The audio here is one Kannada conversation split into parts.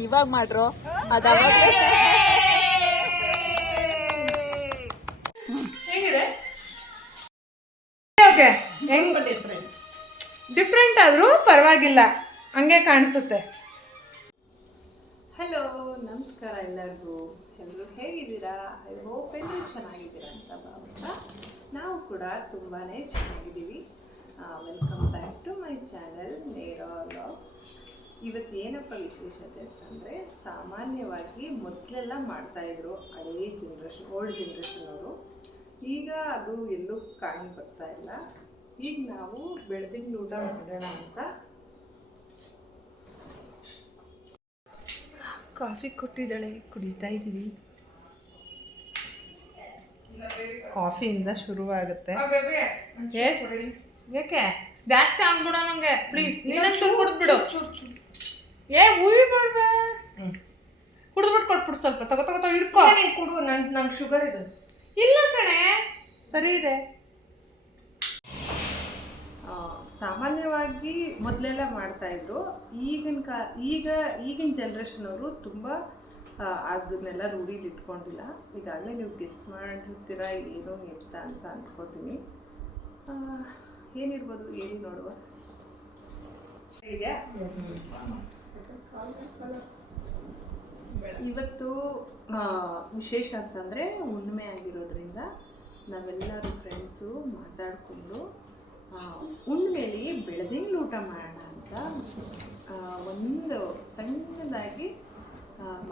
ಇವಾಗ ಮಾಡ್ರು ಅದ ಹೇಗಿದೆ ಓಕೆ ಹೆಂಗ್ ಡಿಫ್ರೆಂಟ್ ಆದ್ರೂ ಪರವಾಗಿಲ್ಲ ಹಂಗೆ ಕಾಣಿಸುತ್ತೆ. ಹಲೋ ನಮಸ್ಕಾರ ಎಲ್ಲರಿಗೂ. ಎಲ್ಲರೂ ಹೇಗಿದ್ದೀರಾ? ಐ ಹೋಪ್ ಎಲ್ಲರೂ ಚೆನ್ನಾಗಿದ್ದೀರಾ ಅಂತ ಭಾವಿಸ್ತಾ ನಾವು ಕೂಡ ತುಂಬಾ ಚೆನ್ನಾಗಿದ್ದೀವಿ. Welcome back to my channel Nera vlogs. ಇವತ್ತು ಏನಪ್ಪ ವಿಶೇಷತೆ ಅಂತಂದರೆ, ಸಾಮಾನ್ಯವಾಗಿ ಮೊದಲೆಲ್ಲ ಮಾಡ್ತಾಯಿದ್ರು ಹಳೇ ಜನ್ರೇಷನ್, ಓಲ್ಡ್ ಜನ್ರೇಷನ್ ಅವರು. ಈಗ ಅದು ಎಲ್ಲೂ ಕಾಣಿ ಬರ್ತಾ ಇಲ್ಲ. ಈಗ ನಾವು ಬೆಳದಿಂಗಳು ಊಟ ಮಾಡೋಣ ಅಂತ ಕಾಫಿ ಕೊಟ್ಟಿದ್ದಾಳೆ, ಕುಡಿತಾ ಇದ್ದೀವಿ. ಕಾಫಿಯಿಂದ ಶುರುವಾಗುತ್ತೆ. ಯಾಕೆ ಜಾಸ್ತಿ ಆಗ್ಬಿಡ ನಂಗೆ ಪ್ಲೀಸ್, ನೀನೊಂದು ಚೂರು ಕುಡಿದ್ಬಿಡು. ಉಯ್ ಮಾಡ್ಬೇ, ಕುಡಿದ್ಬಿಟ್ಟು ಕೊಟ್ಬಿಡು ಸ್ವಲ್ಪ. ತಗೋ ಹಿಡ್ಕೊ. ಕುಡು, ನಂಗೆ ಶುಗರ್ ಇದೆ. ಇಲ್ಲ ಕಣೆ, ಸರಿ ಇದೆ. ಸಾಮಾನ್ಯವಾಗಿ ಮೊದಲೆಲ್ಲ ಮಾಡ್ತಾಯಿದ್ರು. ಈಗಿನ ಜನ್ರೇಷನ್ ಅವರು ತುಂಬ ಅದನ್ನೆಲ್ಲ ರೂಢಿಲಿ ಇಟ್ಕೊಂಡಿಲ್ಲ. ಈಗಾಗಲೇ ನೀವು ಗೆಸ್ ಮಾಡಿರ್ತೀರ ಏನು ಎತ್ತ ಅಂತ ಅಂದ್ಕೋತೀನಿ. ಏನಿರ್ಬೋದು ಹೇಳಿ ನೋಡುವ. ಇವತ್ತು ವಿಶೇಷ ಅಂತಂದರೆ ಹುಣ್ಣಿಮೆ ಆಗಿರೋದ್ರಿಂದ ನಾವೆಲ್ಲರೂ ಫ್ರೆಂಡ್ಸು ಮಾತಾಡಿಕೊಂಡು ಹುಣ್ಣಿಮೆಯಲ್ಲಿ ಬೆಳದಿಂಗಳು ಊಟ ಮಾಡೋಣ ಅಂತ ಒಂದು ಸಣ್ಣದಾಗಿ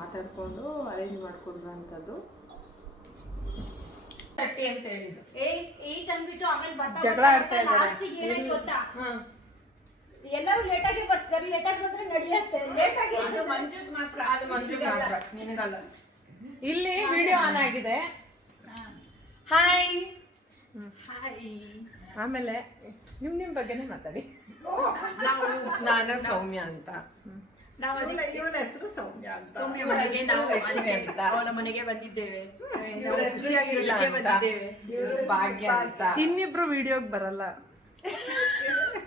ಮಾತಾಡಿಕೊಂಡು ಅರೇಂಜ್ ಮಾಡಿಕೊಂಡು ಅಂಥದ್ದು. ಜಗಳ ಆಡ್ತಾ ಇದ್ದಾರೆ. ಎಲ್ಲರೂ ಲೇಟಾಗಿ ಬರ್ತಾರೆ, ಲೇಟಾಗಿ ಬಂದ್ರೆ ನಡೆಯುತ್ತೆ. ಲೇಟಾಗಿ ಮಾತ್ರ ನಿನಗಲ್ಲ. ಇಲ್ಲಿ ವಿಡಿಯೋ ಆನ್ ಆಗಿದೆ. Hi hi. ಆಮೇಲೆ ನಿಮ್ಮ ಬಗ್ಗೆನೇ ಮಾತಾಡಿ. ನಾನು ಸೌಮ್ಯ ಅಂತ. ಇವಳ ಹೆಸರು ಸೌಮ್ಯ ಅಂತ. ಸೌಮ್ಯ ಮನೆಗೆ ನಾವು ಅವಳ ಮನೆಗೆ ಬಂದಿದ್ದೇವೆ. ಭಾಗ್ಯ ಅಂತ. ಇನ್ನಿಬ್ರು ವಿಡಿಯೋಗೆ ಬರಲ್ಲ,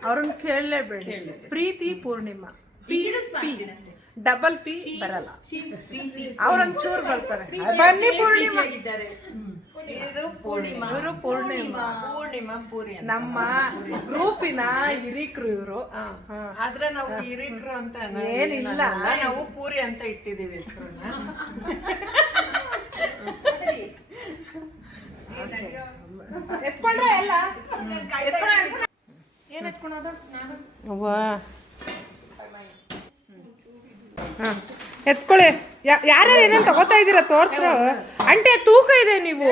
ಅವ್ರನ್ನ ಕೇಳಲೇಬೇಡಿ. ಪ್ರೀತಿ ಪೂರ್ಣಿಮಾ, ಡಬಲ್ ಪಿ ಬರಲ್ಲ. ಅವ್ರೊಂಚೂರು ಬರ್ತಾರೆ. ಬನ್ನಿ ಪೂರ್ಣಿಮಾ. ಇವರು ಪೂರ್ಣಿಮಾ ನಮ್ಮ ಗ್ರೂಪಿನ ಹಿರೀಕರು ಇವರು. ಆದ್ರೆ ನಾವು ಹಿರೀಕರು ಅಂತ ಏನಿಲ್ಲ, ನಾವು ಪೂರಿ ಅಂತ ಇಟ್ಟಿದ್ದೀವಿ ಹೆಸರನ್ನ. ಎತ್ಕೊಂಡ್ರೆ ಎಲ್ಲ ಏನ್ ಎತ್ಕೊಳೋದು? ಎತ್ಕೊಳ್ಳಿ. ಯಾರ್ಯಾರು ಏನೇನು ತಗೋತಾ ಇದ್ದೀರಾ ತೋರ್ಸ್ರು. ಅಂಟೆ ತೂಕ ಇದೆ. ನೀವು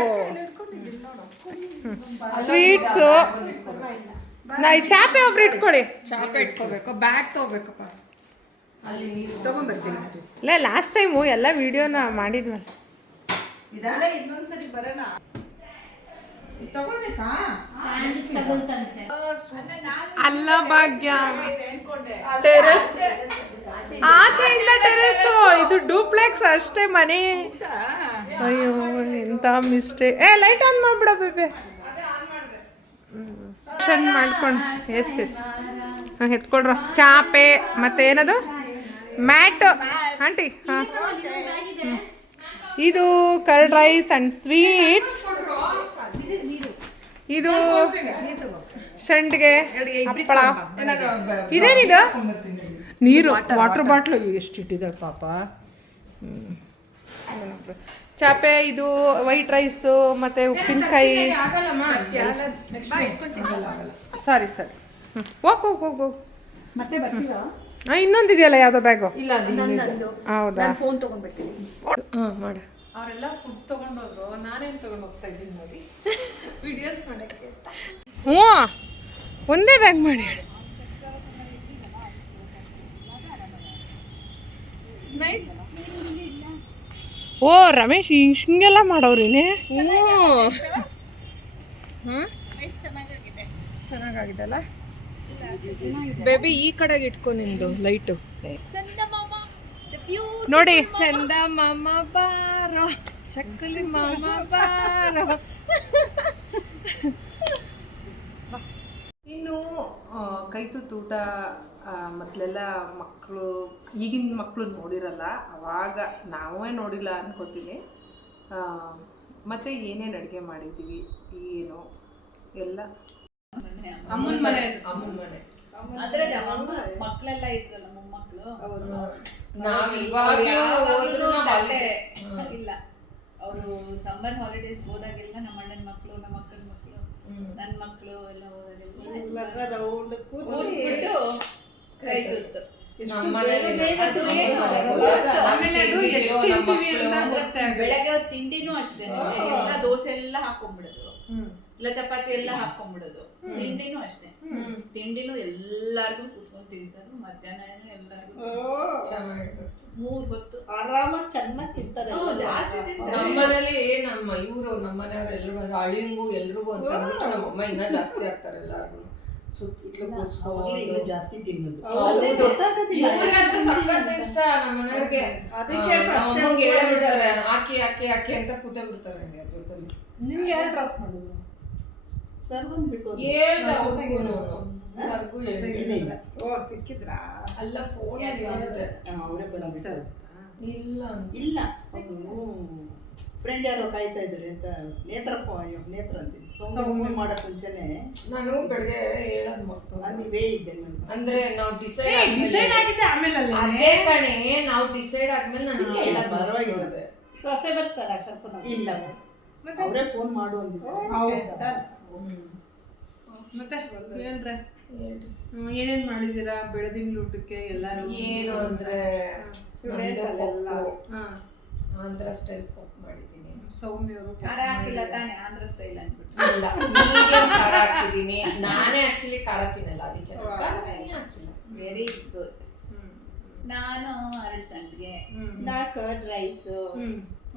ಸ್ವೀಟ್ಸು ಚಾಪೆ ಒಬ್ರು ಇಟ್ಕೊಳ್ಳಿ. ಚಾಪೆ ಇಟ್ಕೋಬೇಕು, ಬ್ಯಾಗ್ ತಗೋಬೇಕಪ್ಪ. ಅಲ್ಲಿ ತಗೊಂಡ್ಬರ್ತೀನಿ. ಇಲ್ಲ, ಲಾಸ್ಟ್ ಟೈಮು ಎಲ್ಲ ವಿಡಿಯೋನ ಮಾಡಿದ್ವಲ್ಲ. ಇನ್ನೊಂದ್ಸರಿ ಬರೋಣ. ಅಲ್ಲ ಭಾಗ್ಯ, ಟೆರೆಸ್ ಆಚೆಯಿಂದ ಟೆರೆಸ್, ಇದು ಡೂಪ್ಲೆಕ್ಸ್ ಅಷ್ಟೇ ಮನೆ. ಅಯ್ಯೋ ಎಂತ ಮಿಸ್ಟೇಕ್. ಲೈಟ್ ಆನ್ ಮಾಡ್ಬಿಡ ಬೇಬೆ. ಮಾಡ್ಕೊಂಡು ಎಸ್ ಎತ್ಕೊಡ್ರ. ಚಾಪೆ ಮತ್ತೆ ಏನದು ಮ್ಯಾಟ್ ಆಂಟಿ. ಹಾಂ, ಇದು ಕರ್ಡ್ ರೈಸ್ ಅಂಡ್ ಸ್ವೀಟ್ಸ್. ಇದು ಸಂಡಿಗೆ, ಹಪ್ಪಳ. ಇದೇನಿದು? ನೀರು, ವಾಟರ್ ಬಾಟ್ಲು. ಎಷ್ಟು ಇಟ್ಟಿದ್ದಾರೆ ಪಾಪ. ಚಾಪೆ, ಇದು ವೈಟ್ ರೈಸು ಮತ್ತು ಉಪ್ಪಿನಕಾಯಿ. ಸಾರಿ ಹೋಗು. ಮತ್ತೆ ಇನ್ನೊಂದಿದೆಯಲ್ಲ ಯಾವುದೋ ಬ್ಯಾಗು. ಹೌದಾ? ಫೋನ್ ತೊಗೊಂಡ್ಬಿಡ್ತೀನಿ. ಹಾಂ ಮಾಡು. ಅವರೆಲ್ಲ ಫುಡ್ ತೊಗೊಂಡೋದ್ರು, ನಾನೇನು ತೊಗೊಂಡು ಹೋಗ್ತಾ ಇದ್ದೀನಿ ನೋಡಿ ವಿಡಿಯೋಸ್ ಮಾಡೋಕ್ಕೆ. ಹ್ಞೂ, ಒಂದೇ ಬ್ಯಾಗ್ ಮಾಡಿ. ನೈಸ್. ಓ ರಮೇಶ್, ಹಿಂಗೆಲ್ಲ ಮಾಡೋರೇನೆ. ಹಾಂ, ಚೆನ್ನಾಗಾಗಿದೆಲ್ಲ ಬೇಬಿ. ಈ ಕಡೆಗೆ ಇಟ್ಕೊ ನಿಂದು ಲೈಟು ನೋಡಿ. ಚಂದ ಮಾಮ ಬಾರೋ, ಚಕ್ಕಲಿ ಮಾಮ ಬಾರೋ. ಇನ್ನು ನೀನು ಕೈ ತುತ್ತು ಊಟ ಮೊದಲೆಲ್ಲ ಮಕ್ಕಳು ಈಗಿನ ಮಕ್ಕಳು ನೋಡಿರಲ್ಲ, ಅವಾಗ ನಾವೇ ನೋಡಿಲ್ಲ ಅನ್ಕೋತೀನಿ. ಮತ್ತು ಏನೇನು ಅಡುಗೆ ಮಾಡಿದ್ದೀವಿ ಏನು ಎಲ್ಲ ಅಮ್ಮನ ಮನೆ ಆದ್ರೆ ಮಕ್ಕಳೆಲ್ಲ ಇದ್ರಲ್ಲ ಮೊಮ್ಮಕ್ಕಳು, ನಾವ್ ಇವಾಗ್ಲೂ ಇಲ್ಲ ಅವರು ಸಮ್ಮರ್ ಹಾಲಿಡೇಸ್ ಹೋದಾಗೆಲ್ಲ ನಮ್ಮ ಅಣ್ಣನ ಮಕ್ಕಳು, ನಮ್ಮ ಅಕ್ಕನ ಮಕ್ಕಳು, ನನ್ನ ಮಕ್ಕಳು ಎಲ್ಲ ಹೋದಾಗೆಲ್ಲ ಕೂರಿಸ್ಬಿಟ್ಟು ಕೈ ತುತ್ತು. ಬೆಳಗ್ಗೆ ತಿಂಡಿನೂ ಅಷ್ಟೇ, ಎಲ್ಲ ದೋಸೆ ಎಲ್ಲ ಹಾಕೊಂಡ್ಬಿಡೋದು, ಇಲ್ಲ ಚಪಾತಿ ಎಲ್ಲ ಹಾಕೊಂಡ್ಬಿಡೋದು. ತಿಂಡಿನೂ ಅಷ್ಟೇ, ತಿಂಡಿನೂ ಎಲ್ಲಾರ್ಗು ಕೂತ್ಕೊಂಡು ತಿನ್ಸೋದು. ಮಧ್ಯಾಹ್ನ ಎಲ್ಲಾರ್ಗು 3 ಹೊತ್ತು ಆರಾಮಾಗಿ ಚೆನ್ನಾಗಿ ತಿಂತಾರೆ. ಜಾಸ್ತಿ ತಿಂತಾರೆ. ನಮ್ಮನೇಲಿ ನಮ್ಮನೆಯವ್ರು ಎಲ್ರು ಬಂದು ಅಳಿಯಂಗು ಎಲ್ರಿಗೂ ಅಂತ ಅಂದ್ಬಿಟ್ಟು ನಮ್ಮಮ್ಮ ಇನ್ನ ಜಾಸ್ತಿ ಆಗ್ತಾರೆ. ಎಲ್ಲಾರ್ಗು ಸುತ್ತಲೂ ಕೂರ್ಸ್ಕೊಂಡು ಜಾಸ್ತಿ ತಿನ್ನೋದು ಸಕ್ಕತ್ ಇಷ್ಟ ನಮ್ಮನೆಯವ್ರಿಗೆ. ನಮ್ಮಮ್ಮಂಗೆ ಹೇಳ್ಬಿಡ್ತಾರೆ ಹಾಕಿ ಹಾಕಿ ಹಾಕಿ ಅಂತ ಕೂತೇ ಬಿಡ್ತಾರೆ. ಹಂಗೆ ಜೊತೆಲಿ ನಿಮ್ಗೆ ಯಾರು ಡ್ರಾಪ್ ಮಾಡೋದು? ಸರ್ವನ್ ಬಿಟ್ಟು ಸಿಕ್ಕಿದ್ರಾ? ಅಲ್ಲ ಫೋನ್ ಅವರೇ ಬಂದ್ಬಿಟ್ಟು ಇಲ್ಲ ಇಲ್ಲ ಅವನು ಫ್ರೆಂಡ್ ಯಾರೋ ಕಾಯ್ತಾ ಇದ್ದಾರೆ ಅಂತ ನೇತ್ರ ಅಂತೀನಿ. ಫೋನ್ ಮಾಡಕ್ ಮುಂಚೆನೆ ನಾನು ಬೆಳಗ್ಗೆ ಹೇಳೋದ್ ಮರ್ತು. ನೀವೇ ಇದ್ದೆ ಅಂದ್ರೆ ನಾವು ಡಿಸೈಡ್ ಆಗಿದೆ ಆಮೇಲೆ ಅದೇ ಕಣೆ, ನಾವು ಡಿಸೈಡ್ ಆದ್ಮೇಲೆ ನಾನು ಹೇಳೋದ್ ಪರವಾಗಿಲ್ಲ. ಸೊಸೆ ಬರ್ತಾರ ಕರ್ಕೊಂಡು? ಇಲ್ಲ, ಅವರೇ ಫೋನ್ ಮಾಡು ಅಂದಿದ್ದಾರೆ. ಮತ್ತೆ ಹೇಳ್ರೆ ಏನೇನ್ ಮಾಡಿದೀರಾ ಬೆಳದಿಂಗ್ಳ ಊಟಕ್ಕೆ? ಎಲ್ಲಾರು ಏನು ಅಂದ್ರೆ ಆಂಧ್ರ ಸ್ಟೈಲ್ ಪಪ್ ಮಾಡಿದ್ದೀನಿ. ಸೌಮ್ಯವರು ಖಾರ ಹಾಕಿಲ್ಲ ತಾನೆ? ಆಂಧ್ರ ಸ್ಟೈಲ್ ಅಂದ್ಬಿಟ್ಟು ಇಲ್ಲ, ಮೀಡಿಯಂ ಖಾರ ಹಾಕಿದ್ದೀನಿ. ನಾನೇ ಆಕ್ಚುಲಿ ಖಾರ ತಿನ್ನಲ್ಲ, ಅದಕ್ಕೆ ಹಾಕಿಲ್ಲ. Very good. ನಾನು ಅರಳು ಸಂಡಿಗೆ, ಕರ್ಡ್ ರೈಸ್,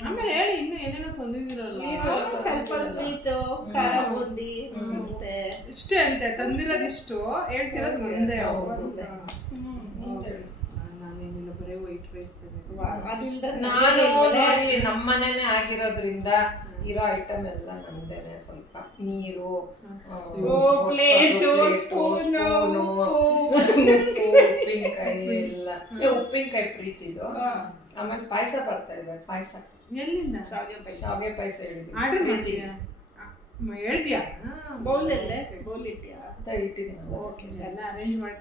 ಆಮೇಲೆ ಹೇಳಿ ಇನ್ನು ಏನೇನೋ ತಂದಿದ್ದೀರಲ್ಲ. ಸ್ವಲ್ಪ ಸ್ವೀಟು, ಖಾರ ಬೂಂದಿ, ಮತ್ತೆ ಇಷ್ಟೇ ಅಂತೆ ತಂದಿರೋದಿಷ್ಟು, ಹೇಳ್ತಿರೋದು ಮುಂದೆ. ನಾನೇನಿಲ್ಲ, ಬರೀ ವೈಟ್ ರೈಸ್ ನಾನು ನೋಡಿ ನಮ್ಮನೇನೆ ಆಗಿರೋದ್ರಿಂದ ಇರೋ ಐಟಮ್ ಎಲ್ಲ ನಮ್ದೇನೆ. ಸ್ವಲ್ಪ ನೀರು, ಉಪ್ಪಿನಕಾಯಿ ಎಲ್ಲ. ಉಪ್ಪಿನಕಾಯಿ ಪ್ರೀತಿದು. ಆಮೇಲೆ ಪಾಯಸ ಬರ್ತಾ ಇದೆ. ಪಾಯಸ ಎಲ್ಲಿಂದ? ಶಾವಿಗೆ ಪಾಯಸ ಹೇಳಿದ್ವಿ. ಆರ್ಡರ್ ಮಾಡ್ತೀಯಾ? ಹೇಳ್ತೀಯಾ? ಬೌಲ್ ಇಟ್ಟಿಯಾ? ಇಟ್ಟಿದ್ದೀನಿ. ಎಲ್ಲ ಅರೇಂಜ್ ಮಾಡಿ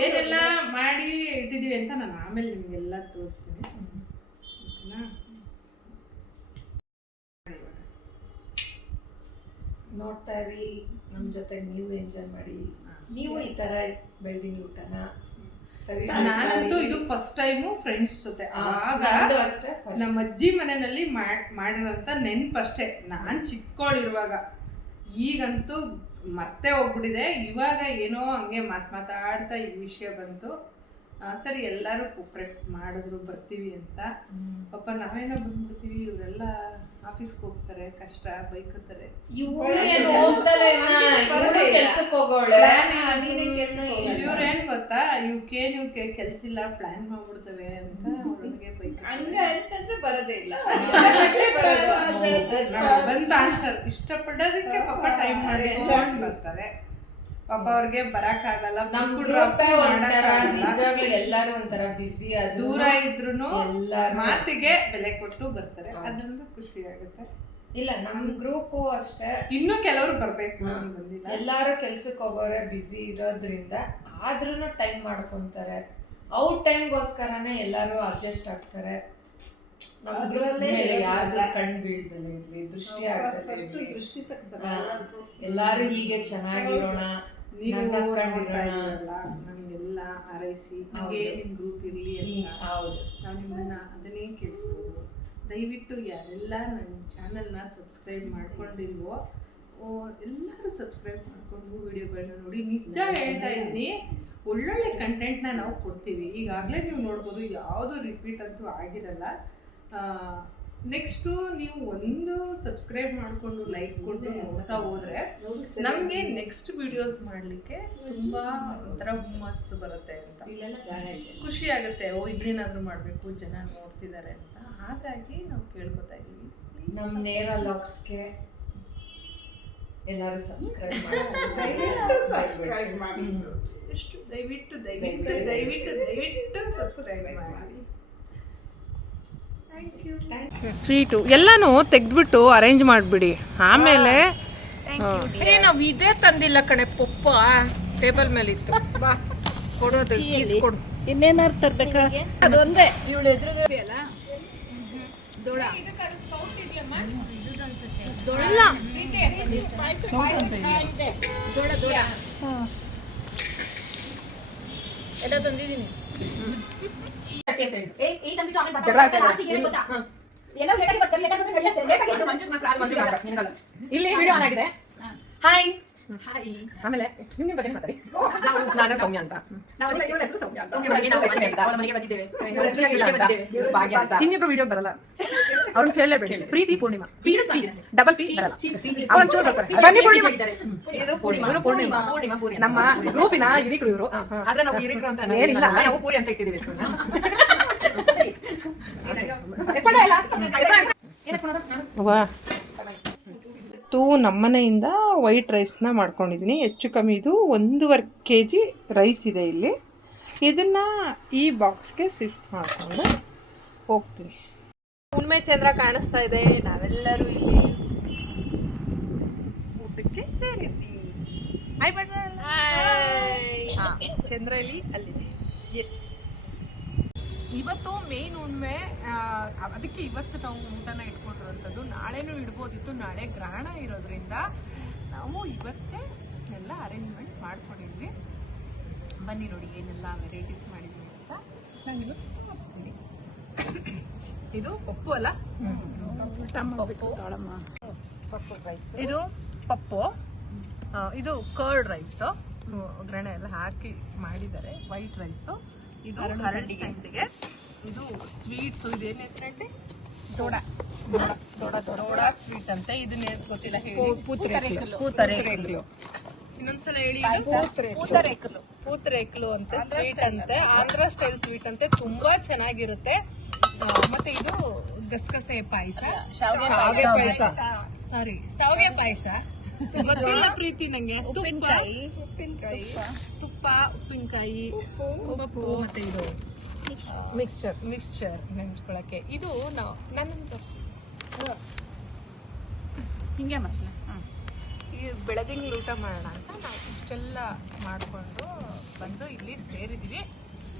ಏನೆಲ್ಲ ಮಾಡಿ ಇಟ್ಟಿದೀವಿ ಅಂತ ನಾನು ಆಮೇಲೆ ನಿಮ್ಗೆಲ್ಲ ತೋರಿಸ್ತೀನಿ. ನೋಡ್ತಾ ಇರಿ, ನಮ್ ಜೊತೆ ನೀವು ಎಂಜಾಯ್ ಮಾಡಿ. ನೀವು ಈ ತರ ಬೆಳ್ದಿನ ಊಟನ ಸರಿ. ನಾನಂತೂ ಇದು ಫಸ್ಟ್ ಟೈಮು ಫ್ರೆಂಡ್ಸ್ ಜೊತೆ. ಆಗ ಅಷ್ಟೇ ನಮ್ಮ ಅಜ್ಜಿ ಮನೆಯಲ್ಲಿ ಮಾಡಿರೋಂಥ ನೆನ್ಪಷ್ಟೇ, ನಾನು ಚಿಕ್ಕವಳಿರುವಾಗ. ಈಗಂತೂ ಮರ್ತೇ ಹೋಗ್ಬಿಟ್ಟಿದೆ. ಇವಾಗ ಏನೋ ಹಂಗೆ ಮಾತಾಡ್ತಾ ಈ ವಿಷಯ ಬಂತು. ಸರಿ ಎಲ್ಲರೂ ಕೋಪ್ರೇಟ್ ಮಾಡಿದ್ರು ಬರ್ತೀವಿ ಅಂತ. ಪಾಪ ನಾವೇನೋ ಬಂದ್ಬಿಡ್ತೀವಿ, ಇವರೆಲ್ಲ ಆಫೀಸ್ಗೆ ಹೋಗ್ತಾರೆ, ಕಷ್ಟ ಬೈಕತ್ತಾರೆ. ಇವ್ರೇನ್ ಗೊತ್ತಾ, ಇವಕ್ಕೆ ಕೆಲ್ಸ ಇಲ್ಲ, ಪ್ಲಾನ್ ಮಾಡ್ಬಿಡ್ತವೆ ಅಂತ ಅವ್ರಿಗೆ ಬೈಕ್. ಅಂತಂದ್ರೆ ಬರೋದೇ ಇಲ್ಲ. ಬಂತ ಆನ್ಸರ್ ಇಷ್ಟಪಡೋದಕ್ಕೆ ಪಾಪ ಟೈಮ್ ಮಾಡಿ ಬರ್ತಾರೆ. ಪಾಪ ಅವ್ರಿಗೆ ಬರಕ್ಕಾಗಲ್ಲ. ನಿಜವಾಗ್ಲೂ ಎಲ್ಲಾರು ಒಂಥರ ಬಿಸಿ, ದೂರ ಇದ್ರು ಮಾತಿಗೆ ಬೆಲೆ ಕೊಟ್ಟು ಬರ್ತಾರೆ. ಅದೊಂದು ಖುಷಿ ಆಗುತ್ತೆ. ಇಲ್ಲ, ನಮ್ ಗ್ರೂಪು ಅಷ್ಟೇ. ಇನ್ನು ಕೆಲವರು ಬರ್ಬೇಕು, ಎಲ್ಲಾರು ಕೆಲ್ಸಕ್ಕೆ ಹೋಗೋರೆ, ಬಿಸಿ ಇರೋದ್ರಿಂದ ಆದ್ರೂನು ಟೈಮ್ ಮಾಡ್ಕೊಂತಾರೆ. ಅವ್ರ ಟೈಮ್ಗೋಸ್ಕರನೇ ಎಲ್ಲಾರು ಅಡ್ಜಸ್ಟ್ ಆಗ್ತಾರೆ. ನಮ್ ಗ್ರೂಪ್ ಮೇಲೆ ಯಾರ್ದು ಕಣ್ ಬೀಳ್ದಲ್ಲ ಇರ್ಲಿ, ದೃಷ್ಟಿ ಆಗ್ದಲ್ಲ ಇರ್ಲಿ, ಎಲ್ಲಾರು ಹೀಗೆ ಚೆನ್ನಾಗಿರೋಣ, ನಮ್ಗೆಲ್ಲ ಹಾರೈಸಿ ನಿಮ್ ಗ್ರೂಪ್ ಇರ್ಲಿ ಅಂತ ನಾವು ನಿಮ್ಮನ್ನ ಅದನ್ನೇ ಕೇಳ್ಬೋದು. ದಯವಿಟ್ಟು ಯಾರೆಲ್ಲ ನನ್ನ ಚಾನಲ್ನ ಸಬ್ಸ್ಕ್ರೈಬ್ ಮಾಡ್ಕೊಂಡಿಲ್ವೋ ಎಲ್ಲರೂ ಸಬ್ಸ್ಕ್ರೈಬ್ ಮಾಡ್ಕೊಂಡು ವಿಡಿಯೋಗಳನ್ನ ನೋಡಿ. ನಿಜ ಹೇಳ್ತಾ ಇದ್ದೀನಿ, ಒಳ್ಳೊಳ್ಳೆ ಕಂಟೆಂಟ್ನ ನಾವು ಕೊಡ್ತೀವಿ. ಈಗಾಗಲೇ ನೀವು ನೋಡ್ಬೋದು, ಯಾವುದು ರಿಪೀಟ್ ಅಂತೂ ಆಗಿರಲ್ಲ. ನೆಕ್ಸ್ಟು ನೀವು ಒಂದು ಸಬ್ಸ್ಕ್ರೈಬ್ ಮಾಡಿಕೊಂಡು ಲೈಕ್ ಕೊಟ್ಟು ನೋಡ್ತಾ ಹೋದರೆ ನಮಗೆ ನೆಕ್ಸ್ಟ್ ವಿಡಿಯೋಸ್ ಮಾಡಲಿಕ್ಕೆ ತುಂಬ ಒಂಥರ ಹುಮ್ಮಸ್ಸು ಬರುತ್ತೆ ಅಂತ, ಖುಷಿ ಆಗುತ್ತೆ. ಇನ್ನೇನಾದರೂ ಮಾಡಬೇಕು, ಜನ ನೋಡ್ತಿದ್ದಾರೆ ಅಂತ. ಹಾಗಾಗಿ ನಾವು ಕೇಳ್ಕೊತಾ ಇದ್ದೀವಿ, ನಮ್ಮ ನೇರ ಲಾಗ್ಸ್ಗೆ ಎಲ್ಲರೂ ಸಬ್ಸ್ಕ್ರೈಬ್ ಮಾಡಿ. ಸಬ್ಸ್ಕ್ರೈಬ್ ಮಾಡಿ. ದಯವಿಟ್ಟು ದಯವಿಟ್ಟು ದಯವಿಟ್ಟು ದಯವಿಟ್ಟು ಸಬ್ಸ್ಕ್ರೈಬ್ ಮಾಡಿ. ಸ್ವೀಟು ಎಲ್ಲಾನು ತೆಗೆದ್ಬಿಟ್ಟು ಅರೇಂಜ್ ಮಾಡಿಬಿಡಿ. ಆಮೇಲೆ ನಾವು ಇದೇ ತಂದಿಲ್ಲ ಕಣೆ, ಪಪ್ಪ ಟೇಬಲ್ ಮೇಲೆ ಇತ್ತು. ಬಾ ಕೊಡೋದು, ಕೀಸ್ ಕೊಡು. ಇನ್ನೇನಾರು ತರ್ಬೇಕಾ? ಅದೊಂದೇ. ಇವಳು ಎದುರುಗಡೆ ಅಲ್ಲ ದೋಳ ದೋಳ ದೋಳ ಎಲ್ಲ ತಂದಿದ್ದೀನಿ. ಇಲ್ಲಿ ವಿಡಿಯೋ ಆನ್ ಆಗಿದೆ. ಹಾಯ್, ಆಮೇಲೆ ನಿಮ್ಮ ಬಗ್ಗೆ ಮಾತಾಡಿ. ನಾನು ಸೌಮ್ಯ ಅಂತ. ಇನ್ನಿಬ್ರು ವಿಡಿಯೋ ಬರಲ್ಲ, ಅವ್ರನ್ನ ಕೇಳಲೇಬೇಡಿ. ಪ್ರೀತಿ ಪೂರ್ಣಿಮಾ, ಡಬಲ್ ಪಿ ಬರಲ್ಲ. ಅವ್ರೊಂಚೂರು ಬರ್ತಾರೆ. ಬನ್ನಿ ಪೂರ್ಣಿಮಾ. ಇವರು ಪೂರ್ಣಿಮಾ, ನಮ್ಮ ಗ್ರೂಪಿನ ಹಿರಿಕರು ಇವರು. ಆದ್ರೆ ನಾವು ಹಿರಿಕರು ಅಂತ ಏನಿಲ್ಲ, ನಾವು ಪೂರಿ ಅಂತ ಇಟ್ಟಿದ್ದೀವಿ. ನಮ್ಮನೆಯಿಂದ ವೈಟ್ ರೈಸ್ನ ಮಾಡ್ಕೊಂಡಿದ್ದೀನಿ. ಹೆಚ್ಚು ಕಮ್ಮಿ ಇದು 1.5 kg ರೈಸ್ ಇದೆ ಇಲ್ಲಿ. ಇದನ್ನು ಈ ಬಾಕ್ಸ್ಗೆ ಶಿಫ್ಟ್ ಮಾಡಿಕೊಂಡು ಹೋಗ್ತೀನಿ. ಹುಣ್ಮೆ ಚಂದ್ರ ಕಾಣಿಸ್ತಾ ಇದೆ. ನಾವೆಲ್ಲರೂ ಇಲ್ಲಿ ಊಟಕ್ಕೆ ಸೇರಿರ್ತೀವಿ. ಚಂದ್ರ ಇಲ್ಲಿ ಅಲ್ಲಿದೆ. ಎಸ್, ಇವತ್ತು ಮೇನ್ ಹುಣ್ಮೆ, ಅದಕ್ಕೆ ಇವತ್ತು ನಾವು ಊಟನ ಇಟ್ಕೊಂಡಿರುವಂಥದ್ದು. ನಾಳೆನೂ ಇಡ್ಬೋದಿತ್ತು, ನಾಳೆ ಗ್ರಹಣ ಇರೋದ್ರಿಂದ ನಾವು ಇವತ್ತೇ ಎಲ್ಲ ಅರೇಂಜ್ಮೆಂಟ್ ಮಾಡ್ಕೊಂಡಿದ್ವಿ. ಬನ್ನಿ ನೋಡಿ ಏನೆಲ್ಲ ವೆರೈಟೀಸ್ ಮಾಡಿದ್ವಿ ಅಂತ ನಾನು ಇವತ್ತು ತೋರಿಸ್ತೀನಿ. ಇದು ಪಪ್ಪು ಅಲ್ಲ, ಪಪ್ಪು ರೈಸ್. ಇದು ಪಪ್ಪು, ಇದು ಕರ್ಡ್ ರೈಸು, ಒಗ್ಗರಣೆ ಎಲ್ಲ ಹಾಕಿ ಮಾಡಿದ್ದಾರೆ. White rice. ಇದು ಹರಳಿಗೆ, ಇದು ಸ್ವೀಟ್ಸ್. ಇದೇನು ಹೆಸರಂತೆ? ದೋಡ ದೋಡ ಸ್ವೀಟ್ ಅಂತೆ. ಇದನ್ನ ಗೊತ್ತಿಲ್ಲ, ಹೇಳಿ. ಇನ್ನೊಂದ್ಸಲ ಹೇಳಿ. ಪೂತರೇಕಲು ಅಂತೆ ಸ್ವೀಟ್ ಅಂತೆ. ಆಂಧ್ರ ಸ್ಟೈಲ್ ಸ್ವೀಟ್ ಅಂತೆ, ತುಂಬಾ ಚೆನ್ನಾಗಿರುತ್ತೆ. ಮತ್ತೆ ಇದು ಗಸಗಸೆ ಪಾಯಸ, ಸಾರಿ ಶಾವಿಗೆ ಪಾಯಸ. ಗೊತ್ತಿಲ್ಲ ಪ್ರೀತಿ ನಂಗೆ. ತುಪ್ಪ, ಉಪ್ಪಿನಕಾಯಿ, ಉಪ್ಪು, ಮತ್ತೆ ಇದು ಮಿಕ್ಸ್ಚರ್ ನೆಂಚ್ಕೊಳಕ್ಕೆ. ಇದು ನಾವು ನನ್ನ ಹಿಂಗೆ ಮತ್ತೆ ಈ ಬೆಳದಿಂಗ್ಳು ಊಟ ಮಾಡೋಣ ಅಂತ ನಾವು ಇಷ್ಟೆಲ್ಲ ಮಾಡಿಕೊಂಡು ಬಂದು ಇಲ್ಲಿ ಸೇರಿದ್ವಿ.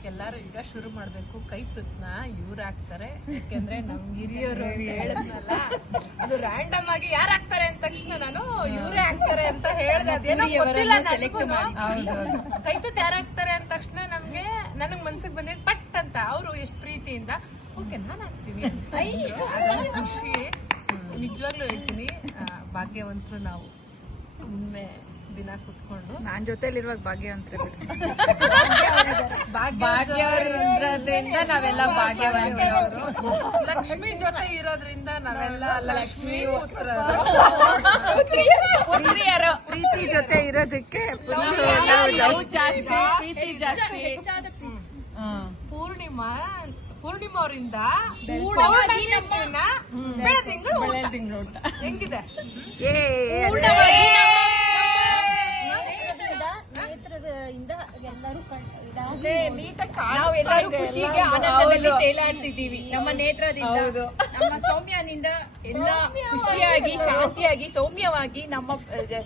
ಎಲ್ಲರೂ ಈಗ ಶುರು ಮಾಡಬೇಕು. ಕೈ ತುತ್ತನ ಇವ್ರು ಹಾಕ್ತಾರೆ, ಯಾಕೆಂದ್ರೆ ನಮ್ ಹಿರಿಯರು ಹೇಳಿದ್ನಲ್ಲ, ಅದು ರ್ಯಾಂಡಮ್ ಆಗಿ ಯಾರು ಹಾಕ್ತಾರೆ ಅಂದ ತಕ್ಷಣ ನಾನು ಇವ್ರೇ ಹಾಕ್ತಾರೆ ಅಂತ ಹೇಳ್ದೆ. ಅದೇನೋ ಗೊತ್ತಿಲ್ಲ ನನಗೂನು. ಕೈ ತುತ್ತು ಯಾರು ಹಾಕ್ತಾರೆ ಅಂದ ತಕ್ಷಣ ನನಗ್ ಮನ್ಸಿಗೆ ಬಂದಿದ್ದು ಪಟ್ ಅಂತ. ಅವರು ಎಷ್ಟು ಪ್ರೀತಿಯಿಂದ ಓಕೆ ನಾನು ಹಾಕ್ತೀನಿ ಅಂತ. ಅದೊಂದು ಖುಷಿ. ನಿಜವಾಗ್ಲೂ ಹೇಳ್ತೀನಿ, ಭಾಗ್ಯವಂತರು ನಾವು. ಒಮ್ಮೆ ದಿನ ಕುತ್ಕೊಂಡು ನಾನ್ ಜೊತೆಲಿರುವಾಗ ಭಾಗ್ಯವಂತ್ರೆ ಭಾಗ್ಯವಂತರಿಂದ ನಾವೆಲ್ಲ ಭಾಗ್ಯವಂತರು. ಲಕ್ಷ್ಮಿ ಜೊತೆ ಇರೋದ್ರಿಂದ ನಾವೆಲ್ಲ ಲಕ್ಷ್ಮಿ ಪ್ರೀತಿ ಜೊತೆ ಇರೋದಕ್ಕೆ ಪ್ರೀತಿ ಜಾಸ್ತಿ. ಪೂರ್ಣಿಮಾ ಅವರಿಂದ ಬೆಳದಿಂಗಳು ಊಟ ಹೆಂಗಿದೆ? ನಾವೆಲ್ಲರೂ ಖುಷಿಗೆ ಆನಂದದಲ್ಲಿ ತೇಲಾಡ್ತಿದ್ದೀವಿ. ನಮ್ಮ ನೇತ್ರದಿಂದ, ನಮ್ಮ ಸೌಮ್ಯನಿಂದ ಎಲ್ಲ ಖುಷಿಯಾಗಿ, ಶಾಂತಿಯಾಗಿ, ಸೌಮ್ಯವಾಗಿ ನಮ್ಮ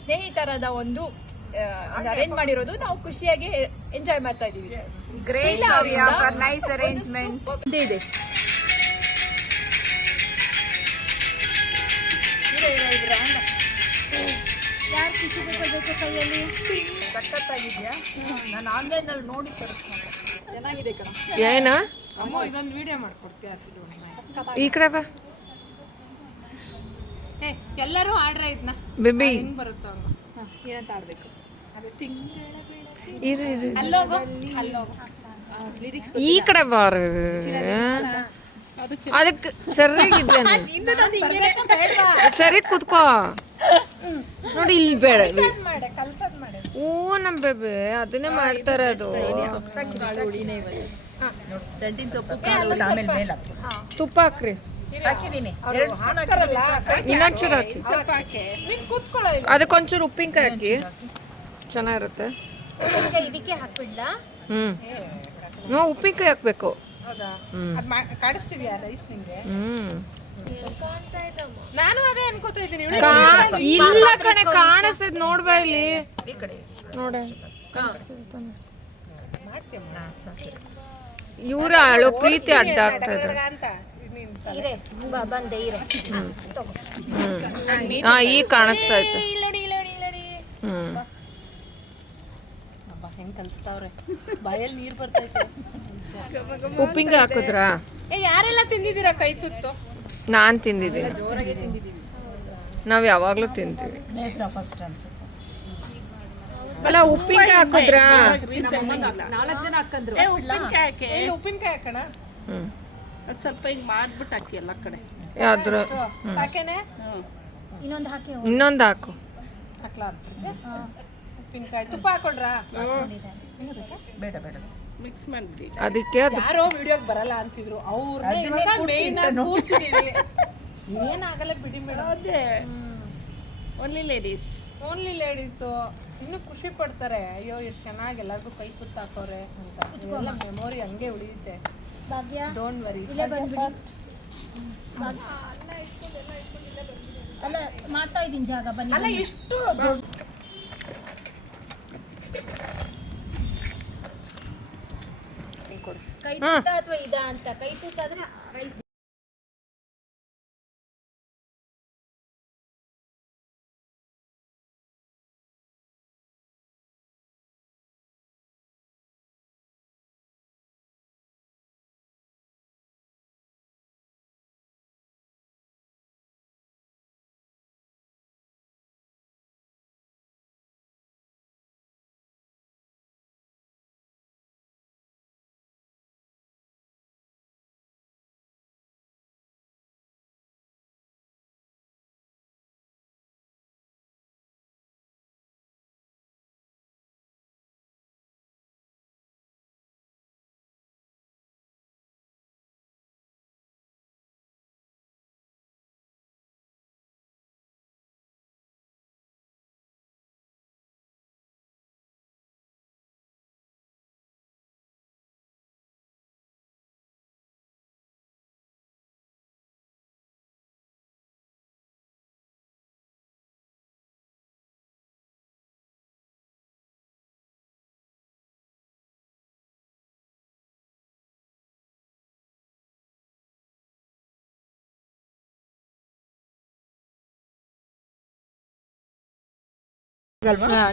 ಸ್ನೇಹಿತರದ ಒಂದು ಅರೇಂಜ್ ಮಾಡಿರೋದು ನಾವು ಖುಷಿಯಾಗಿ ಎಂಜಾಯ್ ಮಾಡ್ತಾ ಇದೀವಿ. ಗ್ರೇಟ್ ನೈಸ್ ಅರೇಂಜ್ಮೆಂಟ್ ಇದೆ. ಸಖತ್ತಾಗಿದ್ಯಾ? ನಾನು ಆನ್ಲೈನಲ್ಲಿ ನೋಡಿ ತರಿಸ್ಕೊಂಡೆ. ಚೆನ್ನಾಗಿದೆ ಕಣ. ಏನ ಇದೊಂದು ವಿಡಿಯೋ ಮಾಡ್ಕೊಡ್ತೀಯ? ಈ ಕಡೆ ಬಾ. ಎಲ್ಲರೂ ಆಡ್ರ ಇದನ್ನ ಬೇಬಿ ಹೆಂಗ್ ಬರುತ್ತೋ ಏನಂತ ಆಡ್ಬೇಕು? ಇರು ಅಲ್ಲೋಗು ಈ ಕಡೆ ಬಾರ. ಅದಕ್ಕೆ ಸರಿಯಾಗಿದ್ದೇನೆ. ಸರಿ ಕೂತ್ಕೋ. ನೋಡಿ ಇಲ್ಲಿ ಬೇಡ. ಓ ನಮ್ ಬೇಬೆ ಅದನ್ನೇ ಮಾಡ್ತಾರೆ. ಅದು ದಂಟಿನ ಸೊಪ್ಪು ಆಮೇಲೆ ಮೇಲೆ ತುಪ್ಪ ಹಾಕ್ರಿ. ಹಾಕಿದ್ದೀನಿ 2 ಸ್ಪೂನ್ ಹಾಕಿದ್ದೀನಿ. ಇನ್ನೊಂಚೂರು ಹಾಕಿ, ಸ್ವಲ್ಪ ಹಾಕಿ ನೀನು ಕೂತ್ಕೊಳ್ಳೋ ಇಲ್ಲಿ. ಅದಕ್ಕೊಂಚೂರು ಉಪ್ಪಿನಕಾಯಿ ಹಾಕಿ, ಚೆನ್ನಾಗಿರುತ್ತೆ. ಇದಕ್ಕೆ ಹಾಕ್ಬಿಡ್ಲಾ? ನಾವು ಉಪ್ಪಿನಕಾಯಿ ಹಾಕ್ಬೇಕು. ಹೌದಾ? ಅದು ಕಾಡಿಸ್ತಿದ್ಯಾ ರೈಸ್ ನಿಂಗೆ? ಕಾಣ್ತಾ ನಾನು ಅದೇ ಅನ್ಕೋತಾ ಇದ್ದೀನಿ. ಇಲ್ಲ ಕಣೆ, ಕಾಣಿಸ್ತದ ನೋಡ್ಬಾ ಇಲ್ಲಿ. ಈ ಕಡೆ ನೋಡ ಮಾಡ್ತೀಯ ಇವ್ರ ಅಳು ಪ್ರೀತಿ ಅಡ್ಡ ಆಗ್ತಾ ಇದ್ರು. ಅಂತ ಇರೆ ಬಂದೆ ಇರೆ. ಹಾ, ಈಗ ಕಾಣಿಸ್ತಾ ಇತ್ತು. ಇಲ್ಲಡಿ ಹೆಂಗ್ ಕಲಿಸ್ತಾವ್ರೆ, ಬಾಯಲ್ಲಿ ನೀರು ಬರ್ತೈತೆ. ಉಪ್ಪಿನಕಾಯಿ ಹಾಕಿದ್ರಾ? ಯಾರೆಲ್ಲ ತಿಂದಿದ್ದೀರಾ ಕೈ ತುತ್ತು? ನಾನ್ ತಿಂದಿದ್ದೀನಿ, ನಾವ್ ಯಾವಾಗ್ಲೂ ತಿಂತೀವಿ. ನೇತ್ರ ಫಸ್ಟ್ ಅನ್ಸುತ್ತೆ. ಅಲ್ಲ, ಉಪ್ಪಿನಕಾಯಿ ಹಾಕಿದ್ರಾ? 4 ಜನ ಹಾಕಂದ್ರು. ಉಪ್ಪಿನಕಾಯಿ ಹಾಕೋಣ. ಅದು ಸ್ವಲ್ಪ ಹಿಂಗೆ ಮಾಡ್ಬಿಟ್ಟು ಹಾಕಿ ಎಲ್ಲ ಕಡೆ. ಯಾವ್ದ್ರ ಸಾಕೇನೆ? ಇನ್ನೊಂದು ಹಾಕಿ ಇನ್ನೊಂದು ಹಾಕು. ಹಾಕ್ಲಾ ಉಪ್ಪಿನಕಾಯಿ ತುಪ್ಪ ಹಾಕೊಂಡ್ರಾ? ಬೇಡ ಬೇಡ ಸರ್. ಮಿಕ್ಸ್ ಮಾಡಿಬಿಡಿ. ಅದಕ್ಕೆ ಅದು ಯಾರೋ ವಿಡಿಯೋಗೆ ಬರಲ್ಲ ಅಂತಿದ್ರು, ಏನಾಗಲ್ಲ ಬಿಡಿ ಮೇಡಮ್. ಅದೇ ಓನ್ಲಿ ಲೇಡೀಸ್. ಓನ್ಲಿ ಲೇಡೀಸು ಇನ್ನೂ ಖುಷಿ ಪಡ್ತಾರೆ. ಅಯ್ಯೋ ಎಷ್ಟು ಚೆನ್ನಾಗಿ ಎಲ್ಲರಿಗೂ ಕೈ ತುತ್ತು ಹಾಕೋರೆ ಅಂತ. ಎಲ್ಲ ಮೆಮೊರಿ ಹಂಗೆ ಉಳಿಯುತ್ತೆ. ಭಾಗ್ಯ ಡೋಂಟ್ ವರಿ. ಇಲ್ಲೇ ಬಂದ್ಬಿಡಿ. ಅಲ್ಲ ಮಾಡ್ತಾ ಇದ್ದೀನಿ ಜಾಗ ಬನ್ನಿ. ಅಲ್ಲ ಇಷ್ಟು ಕೈ ತುತ್ತ ಅಥವಾ ಇದ ಅಂತ. ಕೈ ತುತ್ತ ಆದ್ರೆ ರೈಸ್.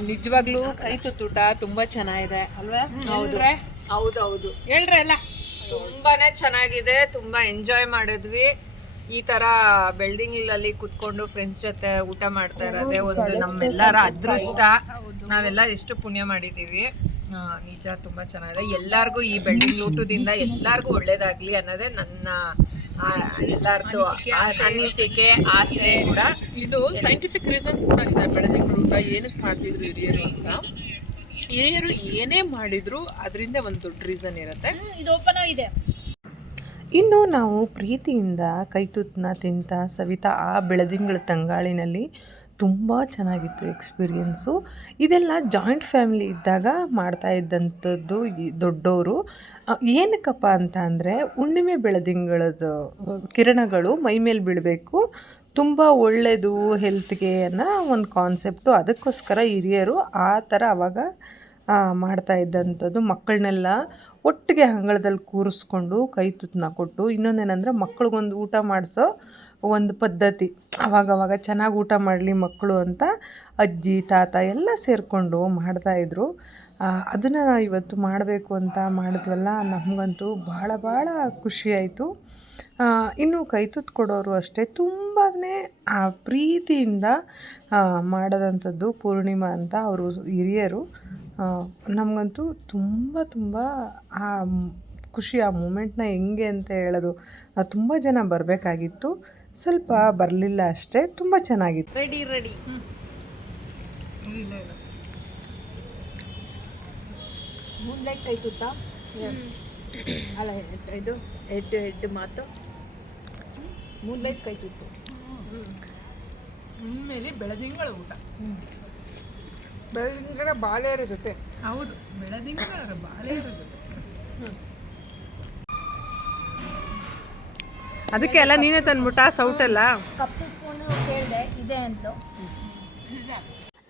ನಿಜವಾಗ್ಲೂ ಕೈ ತುತ್ತೂಟ ತುಂಬಾ ಚೆನ್ನಾಗಿದೆ ಅಲ್ವಾ? ಹೌದೌದು, ಹೇಳ್ರೆ ಎಲ್ಲ ತುಂಬಾನೇ ಚೆನ್ನಾಗಿದೆ. ತುಂಬಾ ಎಂಜಾಯ್ ಮಾಡಿದ್ವಿ. ಈ ತರ ಬಿಲ್ಡಿಂಗ್ ಅಲ್ಲಿ ಕುತ್ಕೊಂಡು ಫ್ರೆಂಡ್ಸ್ ಜೊತೆ ಊಟ ಮಾಡ್ತಾ ಇರೋದೇ ಒಂದು ನಮ್ಮೆಲ್ಲರ ಅದೃಷ್ಟ. ನಾವೆಲ್ಲ ಎಷ್ಟು ಪುಣ್ಯ ಮಾಡಿದೀವಿ. ನಿಜ ತುಂಬಾ ಚೆನ್ನಾಗಿದೆ. ಎಲ್ಲಾರ್ಗೂ ಈ ಬಿಲ್ಡಿಂಗ್ ಊಟದಿಂದ ಎಲ್ಲಾರ್ಗೂ ಒಳ್ಳೇದಾಗ್ಲಿ ಅನ್ನೋದೇ ನನ್ನ ಎಲ್ಲಾರ್ದು ಅನಿಸಿಕೆ, ಆಸೆ ಕೂಡ. ಇದು ಸೈಂಟಿಫಿಕ್ ರೀಸನ್ ಕೂಡ ಇದೆ. ಬೆಳದಿಂಗಳ ಊಟ ಏನಕ್ಕೆ ಮಾಡ್ತಿದ್ರು ಹಿರಿಯರು ಅಂತ. ಹಿರಿಯರು ಏನೇ ಮಾಡಿದ್ರು ಅದರಿಂದ ಒಂದು ದೊಡ್ಡ ರೀಸನ್ ಇರುತ್ತೆ. ಇದು ಓಪನ್ ಆಗಿದೆ. ಇನ್ನು ನಾವು ಪ್ರೀತಿಯಿಂದ ಕೈತುತ್ತನ್ನ ತಿಂತ ಸವಿತಾ ಆ ಬೆಳದಿಂಗಳ ತಂಗಾಳಿನಲ್ಲಿ ತುಂಬ ಚೆನ್ನಾಗಿತ್ತು ಎಕ್ಸ್ಪೀರಿಯೆನ್ಸು. ಇದೆಲ್ಲ ಜಾಯಿಂಟ್ ಫ್ಯಾಮಿಲಿ ಇದ್ದಾಗ ಮಾಡ್ತಾ ಇದ್ದಂಥದ್ದು ದೊಡ್ಡವರು. ಏನಕ್ಕಪ್ಪ ಅಂತ ಅಂದರೆ ಹುಣ್ಣಿಮೆ ಬೆಳದಿಂಗಳದ ಕಿರಣಗಳು ಮೈಮೇಲೆ ಬೀಳಬೇಕು, ತುಂಬ ಒಳ್ಳೆಯದು ಹೆಲ್ತ್ಗೆ ಅನ್ನೋ ಒಂದು ಕಾನ್ಸೆಪ್ಟು. ಅದಕ್ಕೋಸ್ಕರ ಹಿರಿಯರು ಆ ಥರ ಆವಾಗ ಮಾಡ್ತಾ ಇದ್ದಂಥದ್ದು. ಮಕ್ಕಳನ್ನೆಲ್ಲ ಒಟ್ಟಿಗೆ ಅಂಗಳದಲ್ಲಿ ಕೂರಿಸ್ಕೊಂಡು ಕೈ ತುತ್ತನ್ನ ಕೊಟ್ಟು, ಇನ್ನೊಂದೇನೆಂದರೆ ಮಕ್ಳಿಗೊಂದು ಊಟ ಮಾಡಿಸೋ ಒಂದು ಪದ್ಧತಿ. ಆವಾಗವಾಗ ಚೆನ್ನಾಗಿ ಊಟ ಮಾಡಲಿ ಮಕ್ಕಳು ಅಂತ ಅಜ್ಜಿ ತಾತ ಎಲ್ಲ ಸೇರಿಕೊಂಡು ಮಾಡ್ತಾಯಿದ್ರು. ಅದನ್ನು ನಾವು ಇವತ್ತು ಮಾಡಬೇಕು ಅಂತ ಮಾಡಿದ್ವಲ್ಲ, ನಮಗಂತೂ ಭಾಳ ಭಾಳ ಖುಷಿಯಾಯಿತು. ಇನ್ನು ಕೈ ತುತ್ತು ಕೊಡೋರು ಅಷ್ಟೇ ತುಂಬಾ ಪ್ರೀತಿಯಿಂದ ಮಾಡೋದಂಥದ್ದು. ಪೂರ್ಣಿಮಾ ಅಂತ ಅವರು ಹಿರಿಯರು. ನಮಗಂತೂ ತುಂಬ ತುಂಬ ಆ ಖುಷಿ, ಆ ಮೂಮೆಂಟ್ನ ಹೆಂಗೆ ಅಂತ ಹೇಳೋದು. ತುಂಬ ಜನ ಬರಬೇಕಾಗಿತ್ತು, ಸ್ವಲ್ಪ ಬರಲಿಲ್ಲ ಅಷ್ಟೇ. ತುಂಬ ಚೆನ್ನಾಗಿತ್ತು. ರೆಡಿ ಮೂನ್ಲೈಟ್ ಕೈ ತುತ್ತ ಅಲ್ಲ, ಇದು ಹೆಡ್ ಮಾತು ಮೂನ್ಲೈಟ್ ಕೈ ತುತ್ತು. ಆಮೇಲೆ ಬೆಳದಿಂಗಳ ಊಟ. ಬೆಳದಿಂಗಳ ಬಾಳೆಯರ ಜೊತೆ. ಹೌದು, ಬೆಳದಿಂಗಳ ಬಾಳೆಯರ ಜೊತೆ. ಅದಕ್ಕೆ ಎಲ್ಲ ನೀನೇ ತಂದ್ಬಿಟ್ಟ ಸೌಟೆಲ್ಲ. ಕಪ್ಸಿ ಸ್ಪೂನು ಕೇಳಿದೆ, ಇದೆ ಅಂದ್ಲು.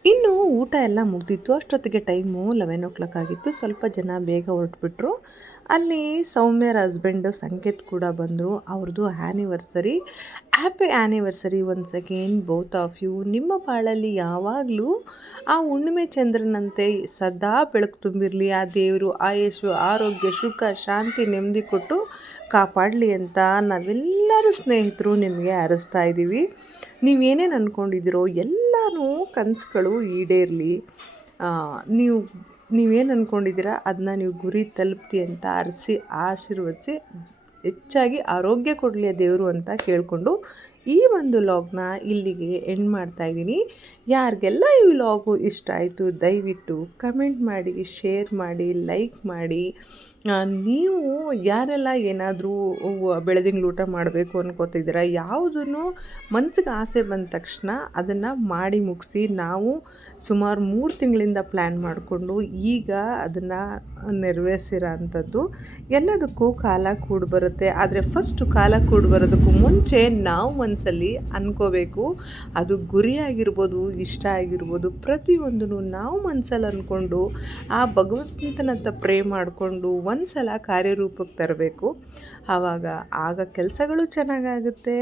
ಇನ್ನು ಊಟ ಎಲ್ಲ ಮುಗ್ದಿತ್ತು. ಅಷ್ಟೊತ್ತಿಗೆ ಟೈಮು 11 ಆಗಿತ್ತು. ಸ್ವಲ್ಪ ಜನ ಬೇಗ ಹೊರಟ್ಬಿಟ್ರು. ಅಲ್ಲಿ ಸೌಮ್ಯರ ಹಸ್ಬೆಂಡು ಸಂಕೇತ್ ಕೂಡ ಬಂದರು. ಅವ್ರದ್ದು anniversary. Happy anniversary once again both of you. ನಿಮ್ಮ ಬಾಳಲ್ಲಿ ಯಾವಾಗಲೂ ಆ ಹುಣ್ಣಿಮೆ ಚಂದ್ರನಂತೆ ಸದಾ ಬೆಳಕು ತುಂಬಿರಲಿ. ಆ ದೇವರು ಆಯುಷು, ಆರೋಗ್ಯ, ಸುಖ, ಶಾಂತಿ, ನೆಮ್ಮದಿ ಕೊಟ್ಟು ಕಾಪಾಡಲಿ ಅಂತ ನಾವೆಲ್ಲರೂ ಸ್ನೇಹಿತರು ನಿಮಗೆ ಹಾರೈಸ್ತಾ ಇದ್ದೀವಿ. ನೀವೇನೇನು ಅಂದ್ಕೊಂಡಿದ್ದೀರೋ ಎಲ್ಲನೂ ಕನಸುಗಳು ಈಡೇರಲಿ. ನೀವೇನು ಅಂದ್ಕೊಂಡಿದ್ದೀರಾ ಅದನ್ನ ನೀವು ಗುರಿ ತಲುಪ್ತಿ ಅಂತ ಆಶೀರ್ವದಿಸಿ ಹೆಚ್ಚಾಗಿ ಆರೋಗ್ಯ ಕೊಡಲಿ ಆ ದೇವರು ಅಂತ ಕೇಳಿಕೊಂಡು ಈ ಒಂದು ವ್ಲಾಗ್ನ ಇಲ್ಲಿಗೆ ಎಂಡ್ ಮಾಡ್ತಾಯಿದ್ದೀನಿ. ಯಾರಿಗೆಲ್ಲ ಈ ವ್ಲಾಗು ಇಷ್ಟ ಆಯಿತು ದಯವಿಟ್ಟು ಕಮೆಂಟ್ ಮಾಡಿ, ಶೇರ್ ಮಾಡಿ, ಲೈಕ್ ಮಾಡಿ. ನೀವು ಯಾರೆಲ್ಲ ಏನಾದರೂ ಬೆಳದಿಂಗಳ ಊಟ ಮಾಡಬೇಕು ಅನ್ಕೋತಿದ್ದೀರಾ, ಯಾವುದನ್ನು ಮನಸ್ಸಿಗೆ ಆಸೆ ಬಂದ ತಕ್ಷಣ ಅದನ್ನು ಮಾಡಿ ಮುಗಿಸಿ. ನಾವು ಸುಮಾರು 3 ತಿಂಗಳಿಂದ ಪ್ಲ್ಯಾನ್ ಮಾಡಿಕೊಂಡು ಈಗ ಅದನ್ನು ನೆರವೇರಿಸಿರೋ ಅಂಥದ್ದು. ಎಲ್ಲದಕ್ಕೂ ಕಾಲ ಕೂಡಿ ಬರುತ್ತೆ. ಆದರೆ ಫಸ್ಟು ಕಾಲ ಕೂಡಿ ಬರೋದಕ್ಕೂ ಮುಂಚೆ ನಾವು ಮನಸ್ಸಲ್ಲಿ ಅಂದ್ಕೋಬೇಕು. ಅದು ಗುರಿ ಆಗಿರ್ಬೋದು, ಇಷ್ಟ ಆಗಿರ್ಬೋದು, ಪ್ರತಿಯೊಂದನ್ನು ನಾವು ಮನಸ್ಸಲ್ಲಿ ಅಂದ್ಕೊಂಡು ಆ ಭಗವಂತನಂತ ಪ್ರೇ ಮಾಡಿಕೊಂಡು ಒಂದು ಸಲ ಕಾರ್ಯರೂಪಕ್ಕೆ ತರಬೇಕು. ಆಗ ಕೆಲಸಗಳು ಚೆನ್ನಾಗಾಗುತ್ತೆ,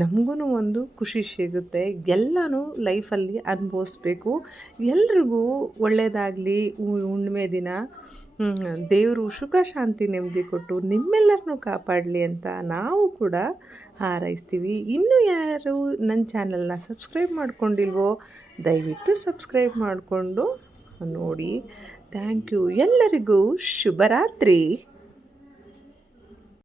ನಮಗೂ ಒಂದು ಖುಷಿ ಸಿಗುತ್ತೆ. ಎಲ್ಲನೂ ಲೈಫಲ್ಲಿ ಅನುಭವಿಸ್ಬೇಕು. ಎಲ್ರಿಗೂ ಒಳ್ಳೆಯದಾಗಲಿ. ಹುಣ್ಣಿಮೆ ದಿನ ದೇವರು ಸುಖ ಶಾಂತಿ ನೆಮ್ಮದಿ ಕೊಟ್ಟು ನಿಮ್ಮೆಲ್ಲರನ್ನೂ ಕಾಪಾಡಲಿ ಅಂತ ನಾವು ಕೂಡ ಹಾರೈಸ್ತೀವಿ. ಇನ್ನೂ ಯಾರು ನನ್ನ ಚಾನಲ್ನ ಸಬ್ಸ್ಕ್ರೈಬ್ ಮಾಡ್ಕೊಂಡಿಲ್ವೋ ದಯವಿಟ್ಟು ಸಬ್ಸ್ಕ್ರೈಬ್ ಮಾಡಿಕೊಂಡು ನೋಡಿ. Thank you. ಎಲ್ಲರಿಗೂ ಶುಭರಾತ್ರಿ.